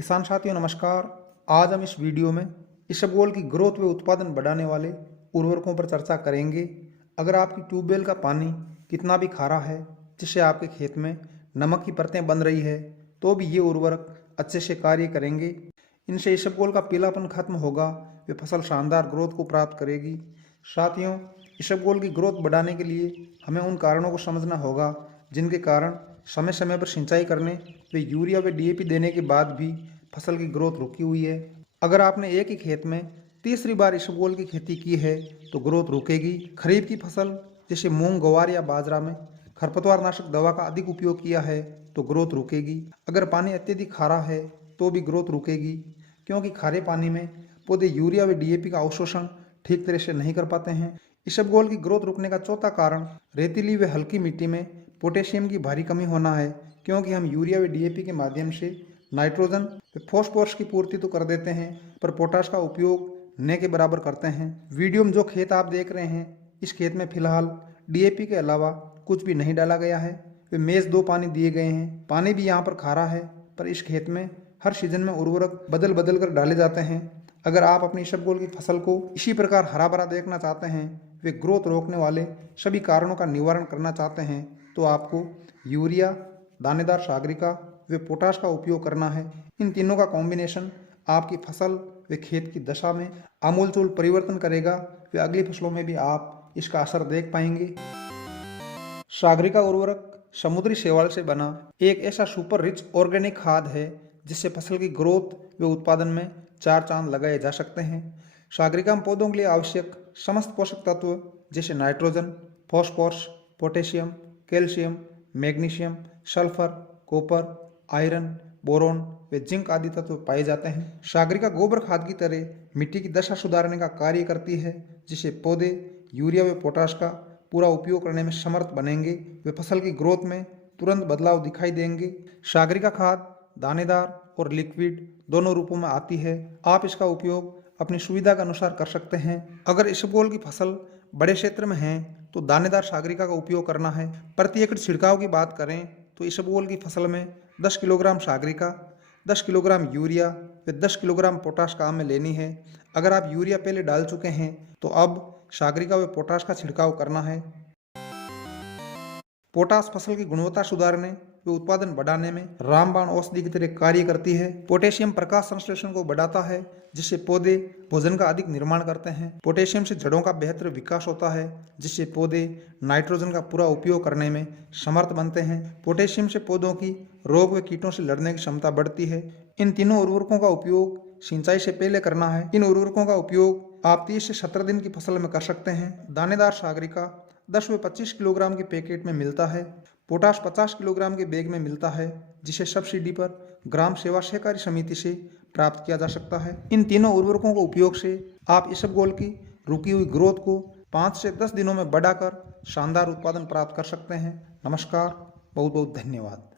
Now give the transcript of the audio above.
किसान साथियों नमस्कार। आज हम इस वीडियो में इसबगोल की ग्रोथ व उत्पादन बढ़ाने वाले उर्वरकों पर चर्चा करेंगे। अगर आपकी ट्यूबवेल का पानी कितना भी खारा है, जिससे आपके खेत में नमक की परतें बन रही है, तो भी ये उर्वरक अच्छे से कार्य करेंगे। इनसे इसबगोल का पीलापन खत्म होगा व फसल शानदार ग्रोथ को प्राप्त करेगी। साथियों, इसबगोल की ग्रोथ बढ़ाने के लिए हमें उन कारणों को समझना होगा जिनके कारण समय समय पर सिंचाई करने व यूरिया व डीएपी देने के बाद भी फसल की ग्रोथ रुकी हुई है। अगर आपने एक ही खेत में तीसरी बार इसबगोल की खेती की है तो ग्रोथ रुकेगी। खरीफ की फसल जैसे मूंग, ग्वार या बाजरा में खरपतवार नाशक दवा का अधिक उपयोग किया है तो ग्रोथ रुकेगी। अगर पानी अत्यधिक खारा है तो भी ग्रोथ रुकेगी, क्योंकि खारे पानी में पौधे यूरिया व डीएपी का अवशोषण ठीक तरह से नहीं कर पाते हैं। इसबगोल की ग्रोथ रुकने का चौथा कारण रेतीली व हल्की मिट्टी में पोटेशियम की भारी कमी होना है, क्योंकि हम यूरिया व डीएपी के माध्यम से नाइट्रोजन व फॉस्फोरस की पूर्ति तो कर देते हैं, पर पोटाश का उपयोग न के बराबर करते हैं। वीडियो में जो खेत आप देख रहे हैं, इस खेत में फिलहाल डीएपी के अलावा कुछ भी नहीं डाला गया है। वे मेज 2 पानी दिए गए हैं। पानी भी यहाँ पर खारा है, पर इस खेत में हर सीजन में उर्वरक बदल बदल कर डाले जाते हैं। अगर आप अपनी इसबगोल की फसल को इसी प्रकार हरा भरा देखना चाहते हैं, वे ग्रोथ रोकने वाले सभी कारणों का निवारण करना चाहते हैं, तो आपको यूरिया, दानेदार सागरिका व पोटाश का उपयोग करना है। इन तीनों का कॉम्बिनेशन आपकी फसल व खेत की दशा में आमूलचूल परिवर्तन करेगा व अगली फसलों में भी आप इसका असर देख पाएंगे। सागरिका उर्वरक समुद्री शैवाल से बना एक ऐसा सुपर रिच ऑर्गेनिक खाद है जिससे फसल की ग्रोथ व उत्पादन में 4 चांद लगाए जा सकते हैं। सागरिका में पौधों के लिए आवश्यक समस्त पोषक तत्व जैसे nitrogen, phosphorus, potassium, calcium, magnesium, sulphur, copper, iron, boron व जिंक आदि तत्व पाए जाते हैं। सागरिका गोबर खाद की तरह मिट्टी की दशा सुधारने का कार्य करती है, जिससे पौधे यूरिया व पोटाश का पूरा उपयोग करने में समर्थ बनेंगे व फसल की ग्रोथ में तुरंत बदलाव दिखाई देंगे। सागरिका खाद दानेदार और लिक्विड दोनों रूपों में आती है। आप इसका उपयोग अपनी सुविधा के अनुसार कर सकते हैं। अगर इसबगोल की फसल बड़े क्षेत्र में है तो दानेदार सागरिका का उपयोग करना है। प्रति एकड़ छिड़काव की बात करें तो इसबगोल की फसल में 10 किलोग्राम सागरिका, 10 किलोग्राम यूरिया व 10 किलोग्राम पोटाश काम में लेनी है। अगर आप यूरिया पहले डाल चुके हैं तो अब सागरिका व पोटाश का छिड़काव करना है। पोटाश फसल की गुणवत्ता सुधारने व उत्पादन बढ़ाने में रामबाण औषधि की तरह कार्य करती है। पोटेशियम प्रकाश संश्लेषण को बढ़ाता है, जिससे पौधे भोजन का अधिक निर्माण करते हैं। पोटेशियम से जड़ों का बेहतर विकास होता है, जिससे पौधे नाइट्रोजन का पूरा उपयोग करने में समर्थ बनते हैं। पोटेशियम से पौधों की रोग व कीटों से लड़ने की क्षमता बढ़ती है। इन तीनों उर्वरकों का उपयोग सिंचाई से पहले करना है। इन उर्वरकों का उपयोग आप 30 से 17 दिन की फसल में कर सकते हैं। दानेदार सागरिका 10 व 25 किलोग्राम के पैकेट में मिलता है। पोटाश 50 किलोग्राम के बैग में मिलता है, जिसे सब्सिडी पर ग्राम सेवा सहकारी समिति से प्राप्त किया जा सकता है। इन तीनों उर्वरकों के उपयोग से आप इसबगोल की रुकी हुई ग्रोथ को 5 से 10 दिनों में बढ़ाकर शानदार उत्पादन प्राप्त कर सकते हैं। नमस्कार, बहुत बहुत धन्यवाद।